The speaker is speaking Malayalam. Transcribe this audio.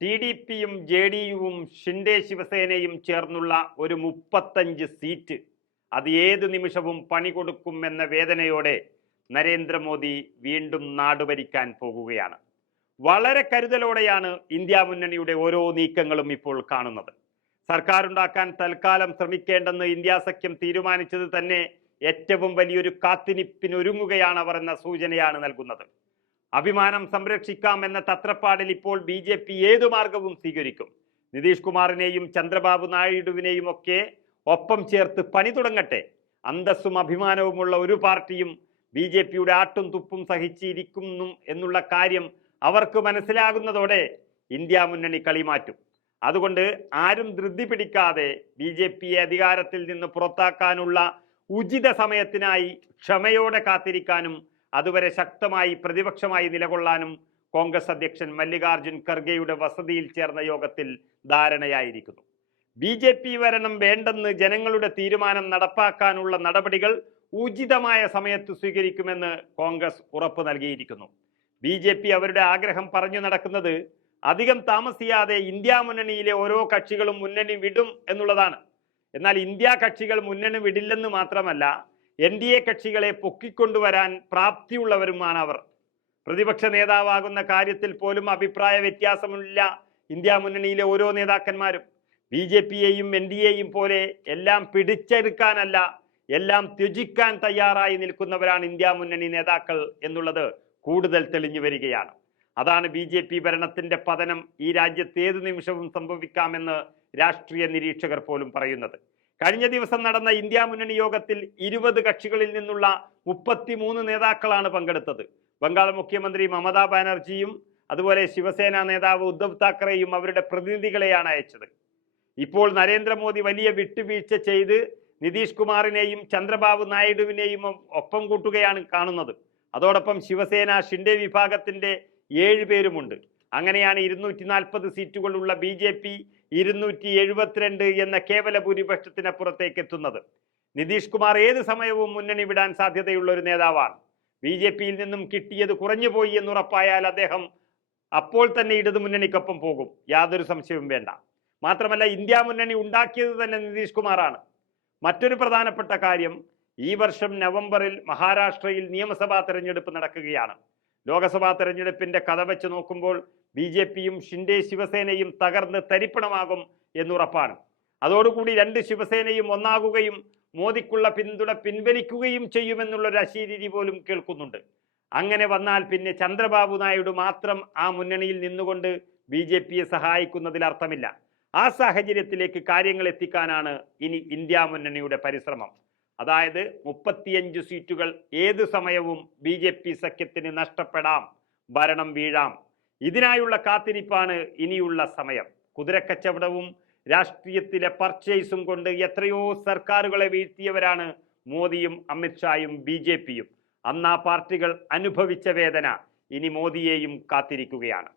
ടി ഡി പിയും ജെ ഡി യുവും ഷിൻഡെ ശിവസേനയും ചേർന്നുള്ള ഒരു മുപ്പത്തഞ്ച് സീറ്റ്. അത് ഏത് നിമിഷവും പണി കൊടുക്കും എന്ന വേദനയോടെ നരേന്ദ്രമോദി വീണ്ടും നാടുവരിക്കാൻ പോകുകയാണ്. വളരെ കരുതലോടെയാണ് ഇന്ത്യ മുന്നണിയുടെ ഓരോ നീക്കങ്ങളും ഇപ്പോൾ കാണുന്നത്. സർക്കാരുണ്ടാക്കാൻ തൽക്കാലം ശ്രമിക്കേണ്ടെന്ന് ഇന്ത്യ സഖ്യം തീരുമാനിച്ചത് തന്നെ ഏറ്റവും വലിയൊരു കാത്തിരിപ്പിനൊരുങ്ങുകയാണ് അവർ എന്ന സൂചനയാണ് നൽകുന്നത്. അഭിമാനം സംരക്ഷിക്കാം എന്ന തത്രപ്പാടിൽ ഇപ്പോൾ ബി ജെ പി ഏതു മാർഗവും സ്വീകരിക്കും. നിതീഷ് കുമാറിനെയും ചന്ദ്രബാബു നായിഡുവിനെയും ഒക്കെ ഒപ്പം ചേർത്ത് പണി തുടങ്ങട്ടെ. അന്തസ്സും അഭിമാനവുമുള്ള ഒരു പാർട്ടിയും ബി ജെ പിയുടെ ആട്ടും തുപ്പും സഹിച്ചിരിക്കുന്നു എന്നുള്ള കാര്യം അവർക്ക് മനസ്സിലാകുന്നതോടെ ഇന്ത്യ മുന്നണി കളിമാറ്റും അതുകൊണ്ട് ആരും ധൃതി പിടിക്കാതെ ബി ജെ പിയെ അധികാരത്തിൽ നിന്ന് പുറത്താക്കാനുള്ള ഉചിത സമയത്തിനായി ക്ഷമയോടെ കാത്തിരിക്കാനും അതുവരെ ശക്തമായി പ്രതിപക്ഷമായി നിലകൊള്ളാനും കോൺഗ്രസ് അധ്യക്ഷൻ മല്ലികാർജുൻ ഖർഗെയുടെ വസതിയിൽ ചേർന്ന യോഗത്തിൽ ധാരണയായിരിക്കുന്നു. ബി ജെ പി വരണം വേണ്ടെന്ന് ജനങ്ങളുടെ തീരുമാനം നടപ്പാക്കാനുള്ള നടപടികൾ ഉചിതമായ സമയത്ത് സ്വീകരിക്കുമെന്ന് കോൺഗ്രസ് ഉറപ്പു നൽകിയിരിക്കുന്നു. ബി ജെ പി അവരുടെ ആഗ്രഹം പറഞ്ഞു നടക്കുന്നത് അധികം താമസിയാതെ ഇന്ത്യ മുന്നണിയിലെ ഓരോ കക്ഷികളും മുന്നണി വിടും എന്നുള്ളതാണ്. എന്നാൽ ഇന്ത്യ കക്ഷികൾ മുന്നണി വിടില്ലെന്ന് മാത്രമല്ല എൻ ഡി എ കക്ഷികളെ പൊക്കിക്കൊണ്ടുവരാൻ പ്രാപ്തിയുള്ളവരുമാണ് അവർ. പ്രതിപക്ഷ നേതാവാകുന്ന കാര്യത്തിൽ പോലും അഭിപ്രായ വ്യത്യാസമില്ല ഇന്ത്യ മുന്നണിയിലെ ഓരോ നേതാക്കന്മാരും. ബി ജെ പിയെയും എൻ ഡി എയും പോലെ എല്ലാം പിടിച്ചെടുക്കാനല്ല എല്ലാം ത്യജിക്കാൻ തയ്യാറായി നിൽക്കുന്നവരാണ് ഇന്ത്യ മുന്നണി നേതാക്കൾ എന്നുള്ളത് കൂടുതൽ തെളിഞ്ഞു വരികയാണ്. അതാണ് ബി ജെ പി ഭരണത്തിന്റെ പതനം ഈ രാജ്യത്ത് ഏത് നിമിഷവും സംഭവിക്കാമെന്ന് രാഷ്ട്രീയ നിരീക്ഷകർ പോലും പറയുന്നത്. കഴിഞ്ഞ ദിവസം നടന്ന ഇന്ത്യ മുന്നണി യോഗത്തിൽ ഇരുപത് കക്ഷികളിൽ നിന്നുള്ള മുപ്പത്തിമൂന്ന് നേതാക്കളാണ് പങ്കെടുത്തത്. ബംഗാൾ മുഖ്യമന്ത്രി മമതാ ബാനർജിയും അതുപോലെ ശിവസേന നേതാവ് ഉദ്ധവ് താക്കറെയും അവരുടെ പ്രതിനിധികളെയാണ് അയച്ചത്. ഇപ്പോൾ നരേന്ദ്രമോദി വലിയ വിട്ടുവീഴ്ച ചെയ്ത് നിതീഷ് കുമാറിനെയും ചന്ദ്രബാബു നായിഡുവിനെയും ഒപ്പം കൂട്ടുകയാണ് കാണുന്നത്. അതോടൊപ്പം ശിവസേന ഷിൻഡെ വിഭാഗത്തിന്റെ ഏഴ് പേരുമുണ്ട്. അങ്ങനെയാണ് ഇരുന്നൂറ്റി നാൽപ്പത് സീറ്റുകളുള്ള ബി ജെ പി ഇരുന്നൂറ്റി എഴുപത്തിരണ്ട് എന്ന കേവല ഭൂരിപക്ഷത്തിനപ്പുറത്തേക്ക് എത്തുന്നത് നിതീഷ് കുമാർ ഏത് സമയവും മുന്നണി വിടാൻ സാധ്യതയുള്ള ഒരു നേതാവാണ്. ബി ജെ പിയിൽ നിന്നും കിട്ടിയത് കുറഞ്ഞുപോയി എന്നുറപ്പായാൽ അദ്ദേഹം അപ്പോൾ തന്നെ ഇടതു മുന്നണിക്കൊപ്പം പോകും. യാതൊരു സംശയവും വേണ്ട. മാത്രമല്ല ഇന്ത്യ മുന്നണി ഉണ്ടാക്കിയത് തന്നെ നിതീഷ് കുമാറാണ്. മറ്റൊരു പ്രധാനപ്പെട്ട കാര്യം ഈ വർഷം നവംബറിൽ മഹാരാഷ്ട്രയിൽ നിയമസഭാ തെരഞ്ഞെടുപ്പ് നടക്കുകയാണ്. ലോക്സഭാ തെരഞ്ഞെടുപ്പിന്റെ കഥ വെച്ച് നോക്കുമ്പോൾ ബി ജെ പിയും ഷിൻഡെ ശിവസേനയും തകർന്ന് തരിപ്പണമാകും എന്നുറപ്പാണ്. അതോടുകൂടി രണ്ട് ശിവസേനയും ഒന്നാകുകയും മോദിക്കുള്ള പിന്തുണ പിൻവലിക്കുകയും ചെയ്യുമെന്നുള്ളൊരു അശീരീതി പോലും കേൾക്കുന്നുണ്ട്. അങ്ങനെ വന്നാൽ പിന്നെ ചന്ദ്രബാബു നായിഡു മാത്രം ആ മുന്നണിയിൽ നിന്നുകൊണ്ട് ബി ജെ പിയെ സഹായിക്കുന്നതിൽ അർത്ഥമില്ല. ആ സാഹചര്യത്തിലേക്ക് കാര്യങ്ങൾ എത്തിക്കാനാണ് ഇനി ഇന്ത്യ മുന്നണിയുടെ പരിശ്രമം. അതായത് മുപ്പത്തിയഞ്ച് സീറ്റുകൾ ഏത് സമയവും ബി ജെ പി സഖ്യത്തിന് നഷ്ടപ്പെടാം ഭരണം വീഴാം. ഇതിനായുള്ള കാത്തിരിപ്പാണ് ഇനിയുള്ള സമയം. കുതിരക്കച്ചവടവും രാഷ്ട്രീയത്തിലെ പർച്ചേസും കൊണ്ട് എത്രയോ സർക്കാരുകളെ വീഴ്ത്തിയവരാണ് മോദിയും അമിത്ഷായും ബി ജെ പിയും. അന്ന് പാർട്ടികൾ അനുഭവിച്ച വേദന. ഇനി മോദിയെയും കാത്തിരിക്കുകയാണ്.